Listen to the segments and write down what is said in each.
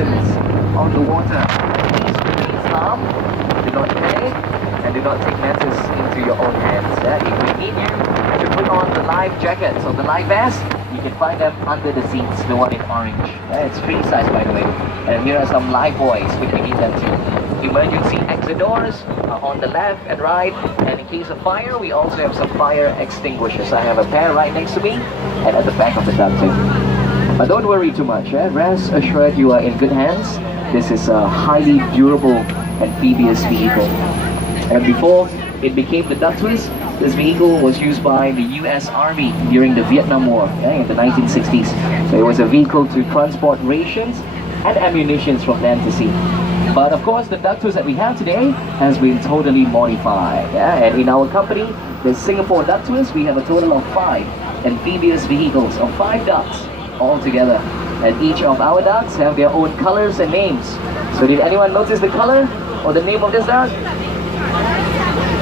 citizens on the water. Please remain calm, do not panic, and do not take matters into your own hands. If we need you to put on the life jackets or the life vest, you can find them under the seats, the one in orange. It's free size, by the way. And here are some life buoys if you need them too. Emergency exit doors are on the left and right, and in case of fire, we also have some fire extinguishers. I have a pair right next to me and at the back of the duck too. But don't worry too much. Rest assured you are in good hands. This is a highly durable amphibious vehicle. And before it became the duck twist, this vehicle was used by the US Army during the Vietnam War in the 1960s. So it was a vehicle to transport rations and ammunition from land to sea. But of course, the duck twist that we have today has been totally modified. And in our company, the Singapore Duck Twist, we have a total of 5 amphibious vehicles of 5 ducks all together. And each of our ducks have their own colors and names. So did anyone notice the color or the name of this duck?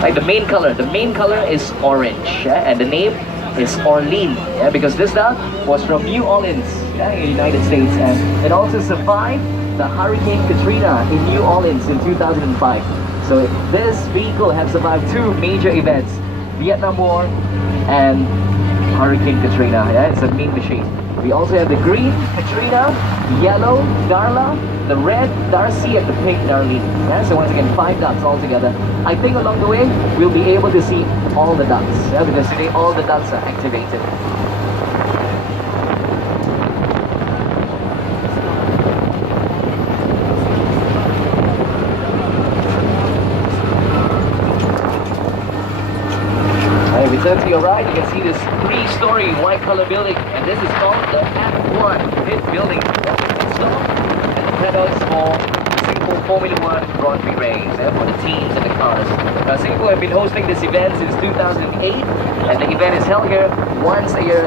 Like the main color is orange, and the name is Orlean, because this duck was from New Orleans, in the United States, and it also survived the Hurricane Katrina in New Orleans in 2005. So this vehicle has survived 2 major events, Vietnam War and Hurricane Katrina. It's a mean machine. We also have the green Katrina, yellow Darla, the red Darcy, and the pink Darlene. So once again, 5 ducks all together. I think along the way, we'll be able to see all the ducks, because today all the ducks are activated. If we turn to your right, you can see this 3-story white color building, and this is called the F1 pit building. And the pedals for Singapore Formula 1 Grand Prix race for the teams and the cars. Singapore have been hosting this event since 2008, and the event is held here once a year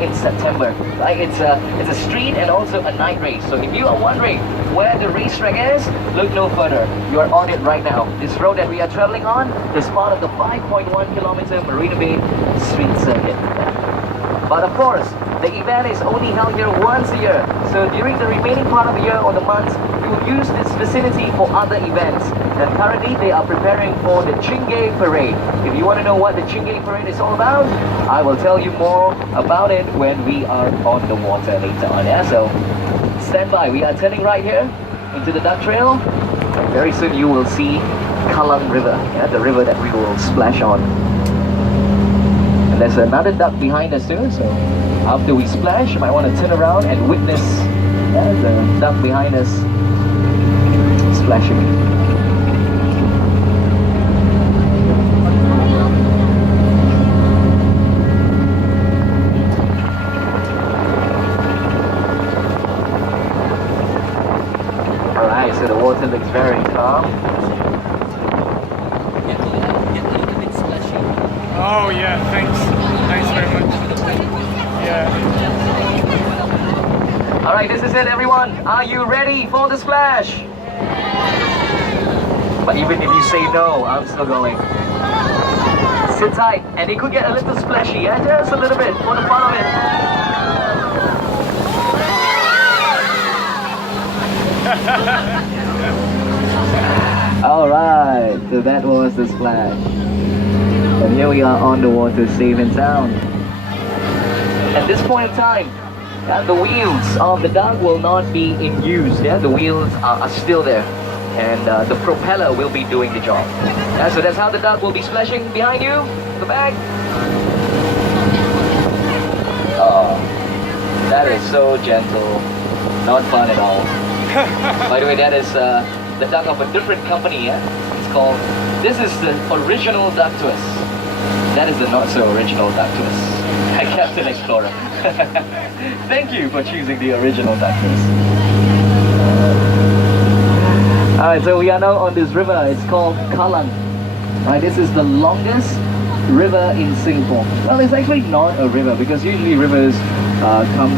in September. Right? It's a street and also a night race. So if you are wondering where the racetrack is, look no further. You are on it right now. This road that we are traveling on is part of the 5.1 kilometer Marina Bay Street Circuit. But of course, the event is only held here once a year. So during the remaining part of the year or the months, we will use this facility for other events. And currently they are preparing for the Chingay Parade. If you want to know what the Chingay Parade is all about, I will tell you more about it when we are on the water later on. So stand by, we are turning right here into the duck trail. And very soon you will see Kallang River, the river that we will splash on. And there's another duck behind us too, so after we splash, you might want to turn around and witness the duck behind us splashing. Alright, so the water looks very calm. Oh yeah, thanks. Thanks very much. Yeah. Alright, this is it everyone. Are you ready for the splash? But even if you say no, I'm still going. Sit tight, and it could get a little splashy, just a little bit, for the fun of it. Alright, so that was the splash. And here we are on the water, safe and sound. At this point in time, the wheels of the duck will not be in use. The wheels are still there, and the propeller will be doing the job. So that's how the duck will be splashing behind you, the back. Oh, that is so gentle, not fun at all. By the way, that is the duck of a different company. It's called. This is the original duck twist. That is the not so original duck twist. Captain Explorer. Thank you for choosing the original duck twist. Alright, so we are now on this river. It's called Kallang. Right, this is the longest river in Singapore. Well, it's actually not a river, because usually rivers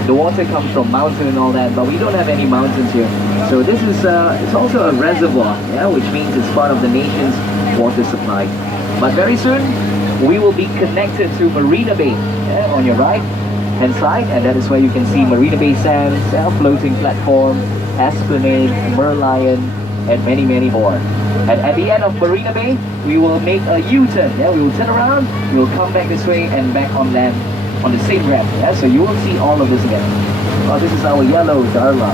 the water comes from mountains and all that, but we don't have any mountains here. So this is it's also a reservoir, which means it's part of the nation's water supply. But very soon we will be connected to Marina Bay on your right, hand side, and that is where you can see Marina Bay Sands, floating platform, Esplanade, Merlion, and many more. And at the end of Marina Bay, we will make a U-turn. Yeah, we will turn around, we will come back this way and back on land on the same ramp. Yeah, so you will see all of this again. Oh, this is our yellow Darla.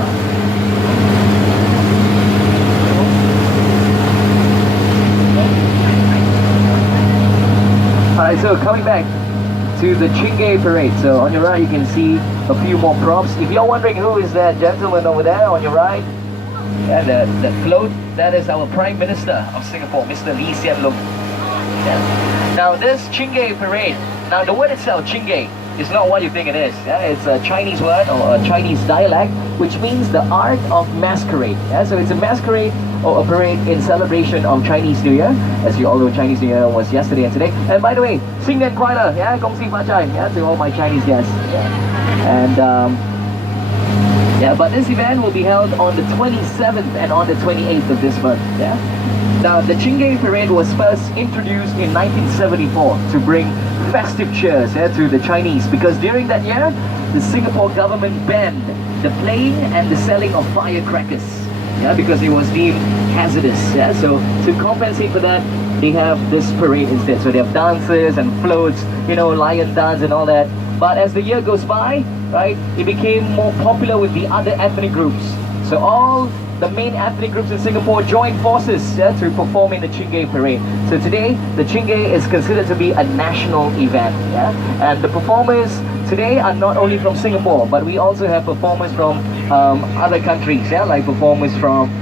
Alright, so coming back to the Chingay parade. So on your right you can see a few more props. If you're wondering who is that gentleman over there on your right, yeah, the float, that is our Prime Minister of Singapore, Mr. Lee Hsien Loong. Yeah. Now this Chingay parade, now the word itself, Chingay, is not what you think it is. Yeah? It's a Chinese word or a Chinese dialect, which means the art of masquerade. Yeah? So it's a masquerade or a parade in celebration of Chinese New Year. As you all know, Chinese New Year was yesterday and today. And by the way, Sing Nian Kuai Le, yeah, Gong Xi Fa Zhai, yeah, to all my Chinese guests. Yeah. And yeah, but this event will be held on the 27th and on the 28th of this month. Yeah. Now, the Chingay parade was first introduced in 1974 to bring festive cheer to the Chinese, because during that year, the Singapore government banned the playing and the selling of firecrackers, because it was deemed hazardous. So to compensate for that, they have this parade instead. So they have dances and floats, lion dance and all that. But as the year goes by, right, it became more popular with the other ethnic groups. So all the main ethnic groups in Singapore joined forces to perform in the Chingay parade. So today, the Chingay is considered to be a national event. And the performers today are not only from Singapore, but we also have performers from other countries, like performers from